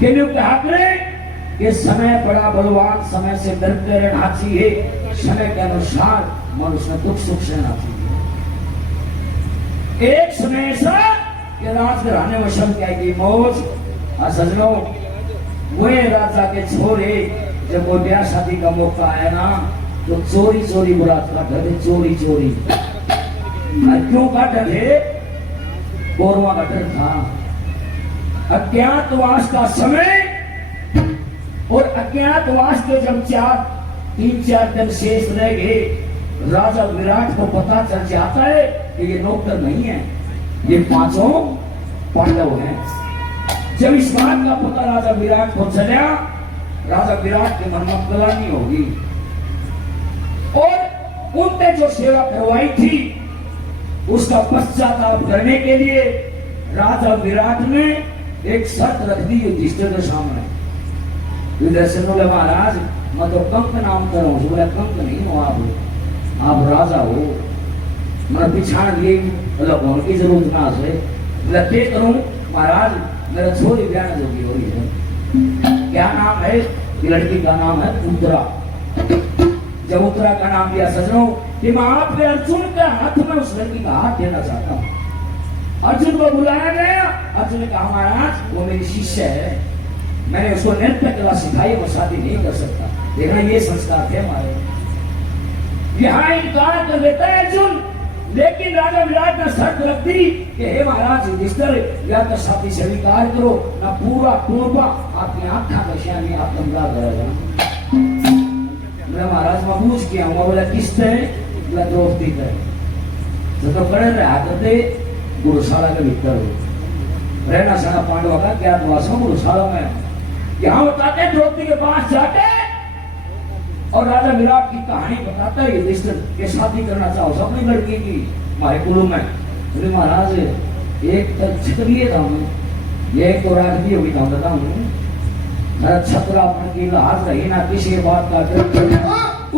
केनु कहा करे कि समय बड़ा बलवान, समय से डरते रहना चाहिए, समय के अनुसार मनुष्य दुख सुख सहना चाहिए। एक समय ऐसा कि राजघराने में शब्द आएगी मौज। सजनों, वे राजा के छोरे जब वो ब्याह शादी का मौका आया ना, तो चोरी चोरी बुरात काटा थे, चोरी चोरी। क्यों काटा थे? कौरवा का डर था। अज्ञातवास का समय, और अज्ञातवास के जब 3-4 दिन शेष रह गए, राजा विराट को पता चल जाता है कि ये नौकर नहीं है, ये 5 पांडव हैं। जब इस बात का पता राजा विराट को चला, राजा विराट के मन में गलानी होगी, और उनने जो सेवा करवाई थी उसका पश्चाताप करने के लिए राजा विराट ने एक शर्त रख दी युधिष्ठिर के सामने। युधिष्ठिर बोले महाराज मैं तो कंक नाम कर रहा हूँ। बोले कंक नहीं हो आप राजा हो, मैं पिछाड़ लिए अलग होने की जरूरत ना से। बोले क्या करूं महाराज, मेरा छोरी ब्याह जोगी हो रही है। क्या नाम है? लड़की का नाम है उत्तरा। जब उत्तरा का नाम दिया सजनों कि मैं आपके अर्जुन के हाथ में उस लड़की का हाथ देना चाहता हूं। अर्जुन को बुलाया गया। अर्जुन ने कहा महाराज वो मेरी शिष्य है, मैंने उसको नृत्य कला सिखाई, वो शादी नहीं कर सकता। देखना ये संस्कार थे हमारे। यहाँ इनकार कर देता है अर्जुन, लेकिन राजा विराट ने शर्त रख दी कि हे महाराज युधिष्ठिर, या तो शादी स्वीकार करो ना पूरा पूर्वा आपकी आंखा का में आप कमला करेगा। महाराज मैं पूछ किया हूँ। बोला किससे? बोला द्रौपदी का। तो खड़े रहा करते गुरुशाला के भीतर रहना सहना पांडवा का क्या वास हो गुरुशाला में। यहाँ बताते द्रौपदी के पास जाके और राजा विराट की कहानी बताता है युधिष्ठिर के शादी करना चाहो अपनी लड़की की हमारे कुलू में। बोले महाराज एक छतरिए था मैं, ये तो राजवी होगी था बताऊं। छतरापन की लाज रही ना किसी बात का डर,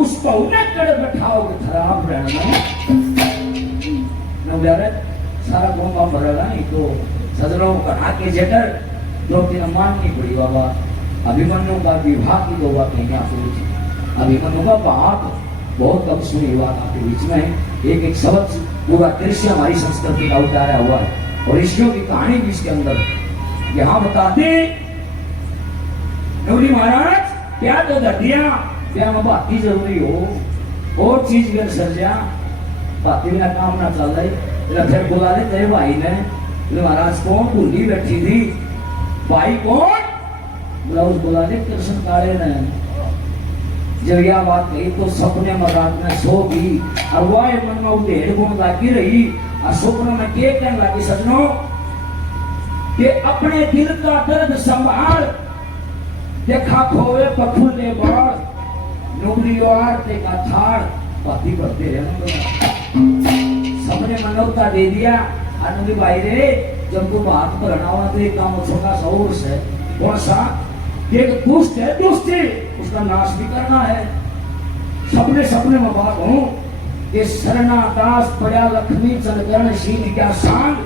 उसको उन्हें कड़े बैठाओगे खराब रहना सारा गोंगा भरेगा नहीं। तो सजनों कहा के जेटर द्रौपदी ने माननी पड़ी। बाबा अभिमन्यु का विवाह की 2 बातें आपके अभिमन्यु का बात बहुत कम सुनी बात आपके बीच में है। एक शब्द पूरा दृश्य हमारी संस्कृति का उतारा हुआ है और ऋषियों की कहानी भी इसके अंदर यहाँ बताते। नवली महाराज क्या तो दटिया क्या में बाती जरूरी हो और चीज भी सर्जा बाती बिना काम ना चल रही। फिर बुला ले तेरे भाई ने। महाराज कौन? भूली बैठी थी। भाई कौन? बोला उस बुला ले कृष्ण काले ने। जब यह बात कही तो सपने में रात में सो गई और वह मन में उधेड़ गुण लागी रही और सपने में क्या कहने लगी सजनों कि अपने दिल का दर्द संभाल, देखा खोवे पखुले बाढ़, नुगली आरते का थाड़ बाती बढ़ते रहे। सबने मनोता दे दिया। अनुली भाई रे जब तुम हाथ पर हटाओ तो एक काम छोटा सा और है। कौन सा? एक दुष्ट है, दुष्ट है, उसका नाश भी करना है। सपने में बात हूं कि शरणा दास पड़ा लक्ष्मी चलगरण शील क्या सांग,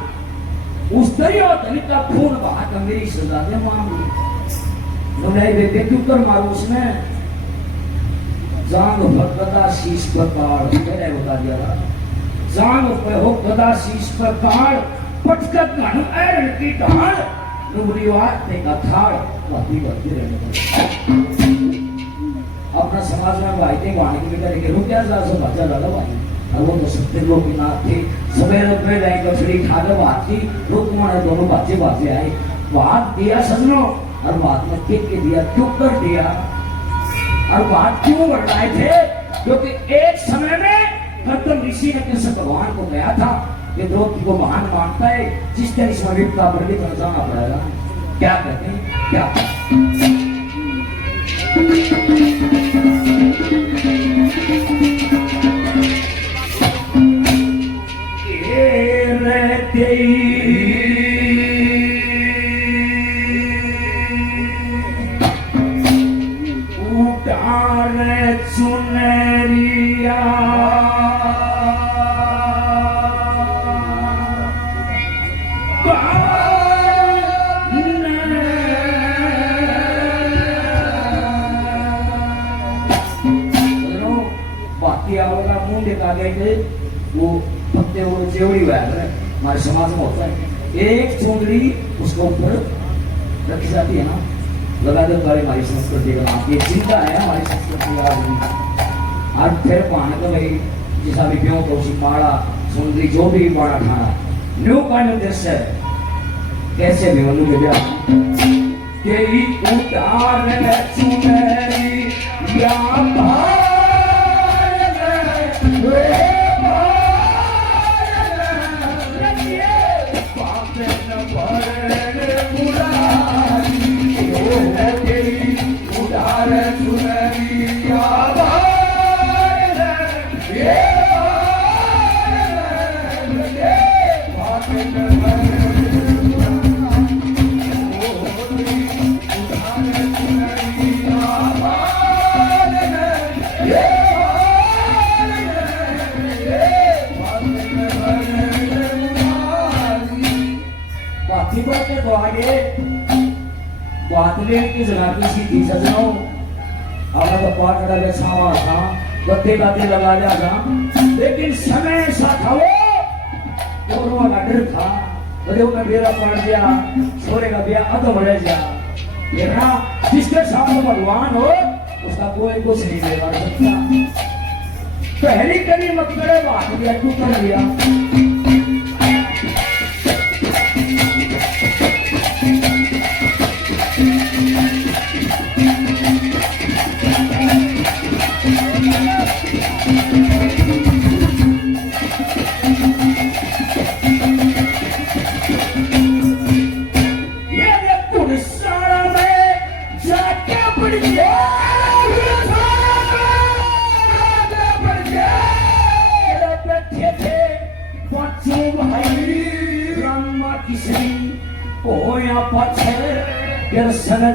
उस दुर्योधन का खून बहाकर मेरी सजा दे मांगी। बेटे क्यों कर मारो उसने? जांग पर गदा शीश पर ताड़, मैंने बता दिया था। जांग पे हो गदा शीश पर ताड़, पटकत घन ऐरण की ढाल, नुगली वार्ते का थाड़ बाती बढ़ती रहने। अपना समाज में भाई थे वाणी की बेटा लेके रुपया से बचा लगा भाई और वो तो सत्य लोग की नाथ थे। सवेरे पे रैंक छड़ी खा के बात थी रुकमान दोनों बाचे आए बात दिया सजनों और बात में के दिया क्यों कर दिया और बात क्यों बढ़ाए थे? क्योंकि एक समय में गौतम ऋषि ने कृष्ण भगवान को कहा था कि द्रौपदी को महान मानता है जिस तरह इसमें विपदा वर्णित कर जाना पड़ेगा। क्या कहते हैं? क्या मुंडे का गए वो पत्ते वो जेवड़ी हुआ है हमारे समाज में होता है, एक चुंदड़ी उसके ऊपर रखी जाती है ना, लगा दो बड़ी हमारी संस्कृति का नाम, ये चिंता है हमारी संस्कृति का। और फिर पाने का भाई जैसा भी क्यों तो उसी माड़ा चुंदड़ी जो भी माड़ा खाना न्यू काइंड ऑफ दिस है कैसे भी बोलूं बेटा के उतार चुनरी या तो आगे बातले की जगह की सी थी सजनो अगर तो पाट डाले छावा था गत्ते गाते लगा जा लेकिन समय सा था वो दोनों का डर था अरे उन्हें बेरा पड़ गया छोरे का ब्याह अध बढ़ गया ये ना जिसके सामने भगवान हो उसका कोई कुछ नहीं बिगाड़ सकता। पहली कभी मत करे बात दिया तू कर लिया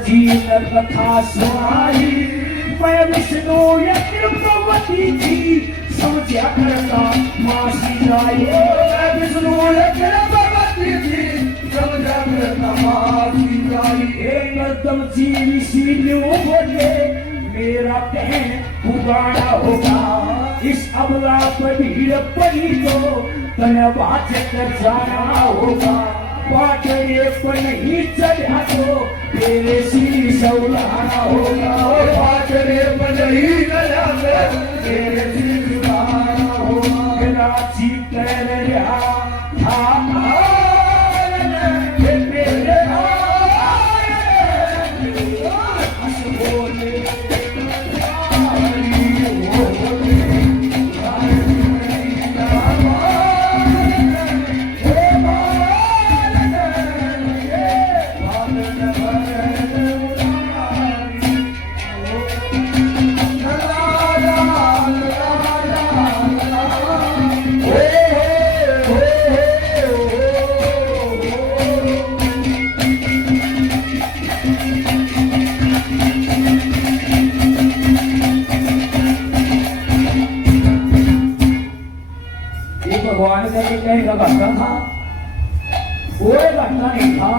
जी कथा सुनाई मैं विष्णु या कृपवती थी समझा करता मासी जाई विष्णु या कृपवती थी समझा करता मासी जाई एकदम जीवी सीलियों बोले मेरा कहन उगाड़ा होगा इस अबला पर भीड़ पड़ी तो तने बात कर जाना होगा पाटने पर नहीं चढ़ा तो तेरे सिर सौलाना होगा पाटने पर नहीं चढ़ा तो तेरे सिर सौलाना होगा राजी कर रहा था भगवान का ये कहीं का घटना था कोई घटना नहीं था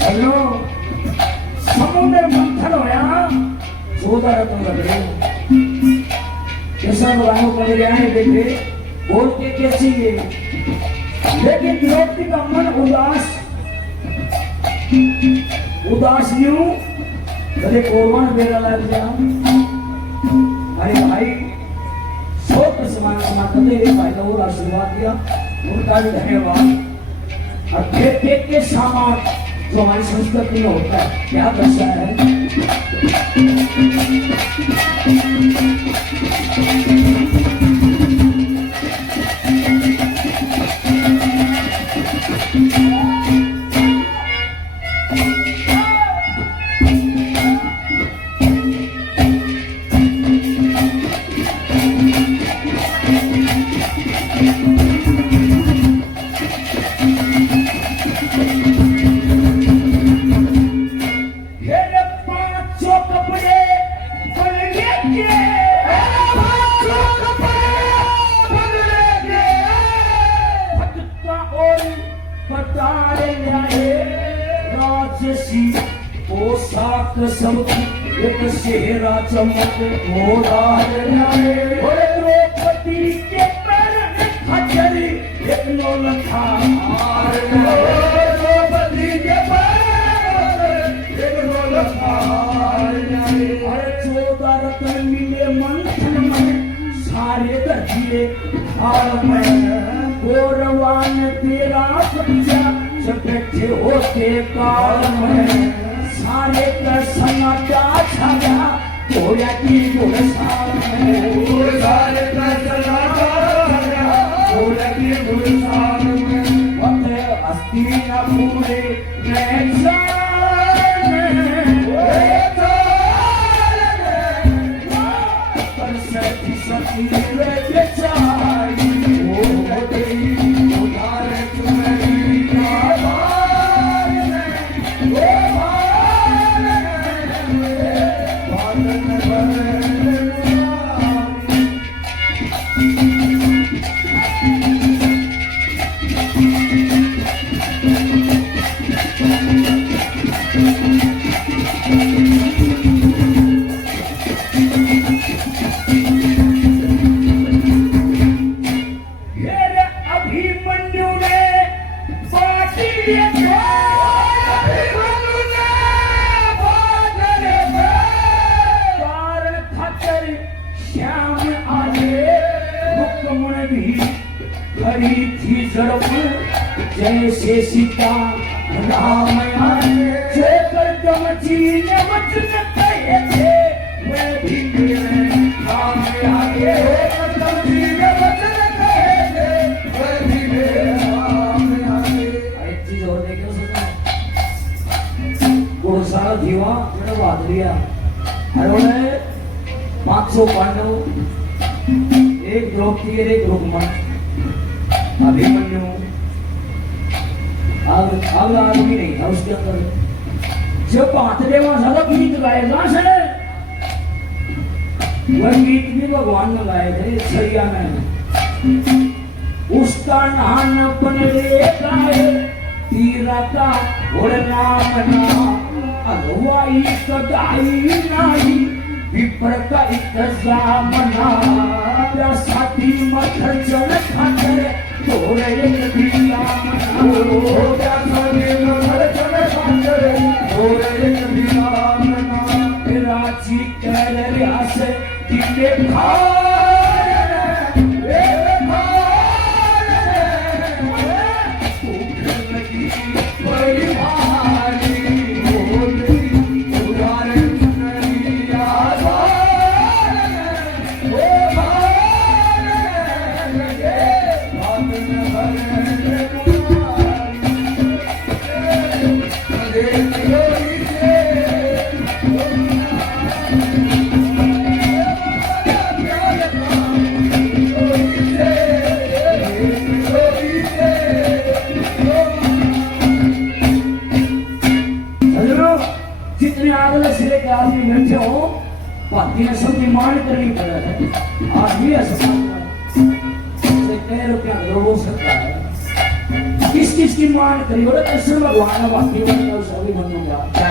चलो समुद्र मंथन होया 14 रत्न लग रहे कैसा भगवानों कर रहे हैं देखे बोल के कैसी ये लेकिन द्रौपदी का मन उदास यूं कभी कौरवन बेरा लग गया अरे भाई समान करते भाई का और आशीर्वाद दिया उनका भी धन्यवाद। और खेत के सामान जो हमारी संस्कृति में होता है क्या दर्शा है पोशाक सबकी एक सेहरा चमक द्रौपदी के पैर में खच्चर एक नौलखा हार द्रौपदी के पैर एक नौलखा हार 14 रत्न मिले मंथन में सारे दर्जिए हार में गौरवान तेरा बच्चा जब बैठे होते काल में सारे का सन्नाटा छा गया घोड़ा की घुड़साल में सारे का सन्नाटा छा गया घोड़ा की घुड़साल में वह हस्तिनापुर जैसे सीता राम चोकर कमची ने वचन कहे थे वे भी मेरे काम आए कमची ने वचन कहे थे वे भी मेरे काम आए। एक चीज और देखो सुना घोड़साल जीवा मैंने बात लिया अरे 500 पांडव एक द्रौपदी एक रुक्मणी अभिमन्यु अब आदमी नहीं था उसके अंदर जब पांचवे वहां ज्यादा गीत गाएगा से वह गीत भी भगवान ने गाए थे सरिया में उसका नाम अपने ले गाए तीरा का और नाम ना अगवाई कदाई नाही विपर का इंतजाम ना या साथी मथर चल खातर तोरे एक दिया मना या साथी मथर चल खातर तोरे एक दिया मना रांची कर रियास दिले बाकी सब डिमांड करनी पड़ा है आज भी रुपया हो सकता है किस किस की मांग करी बोले कृष्ण भगवान बाकी सभी बनूंगा क्या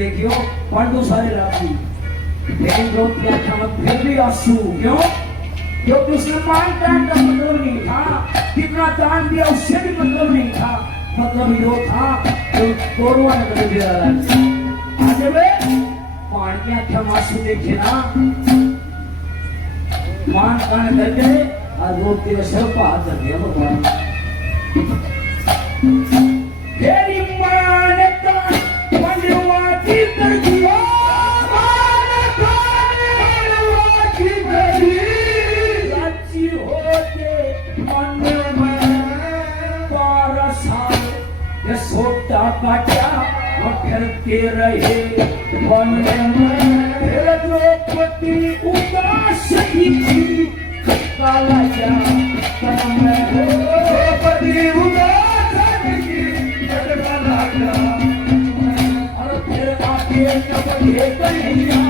देखियो पांडु सारे राजी लेकिन लोग क्या था फिर भी आंसू क्यों क्योंकि उसने मान दान का मतलब नहीं था कितना दान दिया उससे भी मतलब नहीं था मतलब यो था जो कौरवा ने कर दिया आज वे पान की आंखें आंसू देखे ना मान कान करके आज रोक तेरे सर पर हाथ रख दिया भगवान तेरी मान का ये सोटा काटा वो फिरते रहे वन में फिर द्रौपदी उदास ही थी काला जा तन में द्रौपदी उदास ही काला जा और फिर आगे नपटे कन्हैया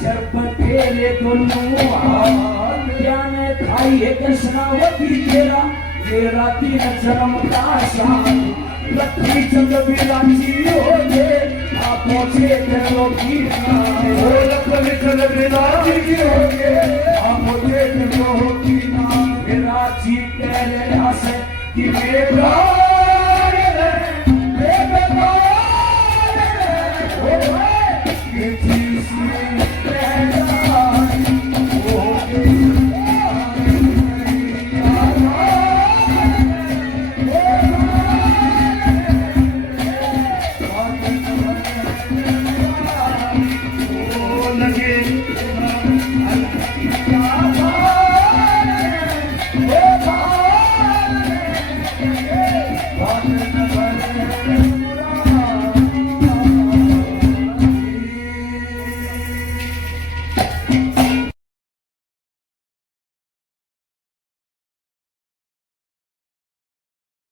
सिर पर फेले दोनों हाथ ज्ञान खाई है कृष्णावती तेरा मेरा तीन जन्म का साथ लक्ष्मी चंद्र बिराजी हो गए आप पहुंचे तेरो की हो लक्ष्मी चंद्र बिराजी हो गए आप पहुंचे तेरो की मेरा जी कह रहा है कि मेरा